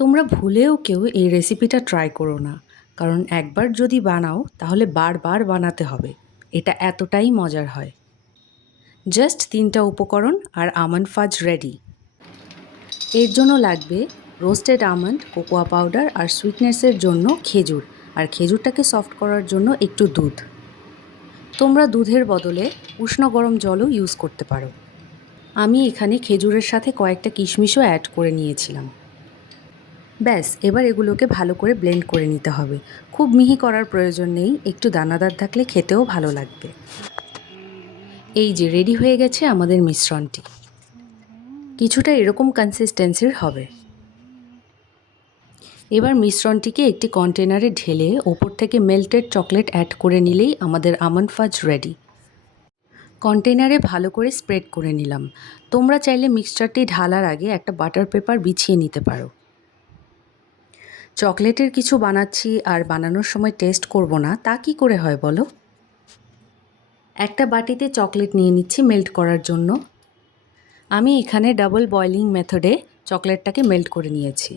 তোমরা ভুলেও কেউ এই রেসিপিটা ট্রাই করো না, কারণ একবার যদি বানাও তাহলে বারবার বানাতে হবে। এটা এতটাই মজার হয়। জাস্ট 3টা উপকরণ আর আমন্ড ফাজ রেডি। এর জন্য লাগবে রোস্টেড আমন্ড, কোকোয়া পাউডার আর সুইটনেসের জন্য খেজুর, আর খেজুরটাকে সফট করার জন্য একটু দুধ। তোমরা দুধের বদলে উষ্ণ গরম জলও ইউজ করতে পারো। আমি এখানে খেজুরের সাথে কয়েকটা কিশমিশও অ্যাড করে নিয়েছিলাম। ব্যাস, এবার এগুলোকে ভালো করে ব্লেন্ড করে নিতে হবে। খুব মিহি করার প্রয়োজন নেই, একটু দানাদার থাকলে খেতেও ভালো লাগবে। এই যে রেডি হয়ে গেছে আমাদের মিশ্রণটি। কিছুটা এরকম কনসিস্টেন্সির হবে। এবার মিশ্রণটিকে একটি কন্টেনারে ঢেলে ওপর থেকে মেল্টেড চকলেট অ্যাড করে নিলেই আমাদের আমন্ড ফাজ রেডি। কন্টেনারে ভালো করে স্প্রেড করে নিলাম। তোমরা চাইলে মিক্সচারটি ঢালার আগে একটা বাটার পেপার বিছিয়ে নিতে পারো। চকলেটের কিছু বানাচ্ছি আর বানানোর সময় টেস্ট করব না, তা কি করে হয় বলো? একটা বাটিতে চকলেট নিয়ে নিচ্ছি মেল্ট করার জন্য। আমি এখানে ডাবল বয়লিং মেথডে চকলেটটাকে মেল্ট করে নিয়েছি।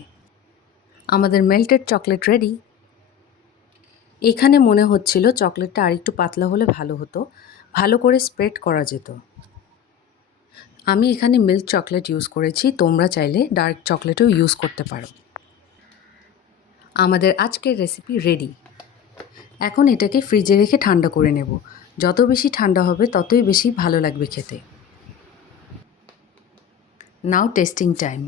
আমাদের মেল্টেড চকলেট রেডি। এখানে মনে হচ্ছিল চকলেটটা আরেকটু পাতলা হলে ভালো হতো, ভালো করে স্প্রেড করা যেত। আমি এখানে মিল্ক চকলেট ইউজ করেছি, তোমরা চাইলে ডার্ক চকলেটও ইউজ করতে পারো। আমাদের আজকের রেসিপি রেডি। এখন এটাকে ফ্রিজে রেখে ঠান্ডা করে নেব। যত বেশি ঠান্ডা হবে ততই বেশি ভালো লাগবে খেতে। নাও টেস্টিং টাইম।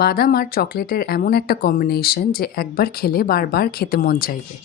বাদাম আর চকলেটের এমন একটা কম্বিনেশন যে একবার খেলে বারবার খেতে মন চাইবে।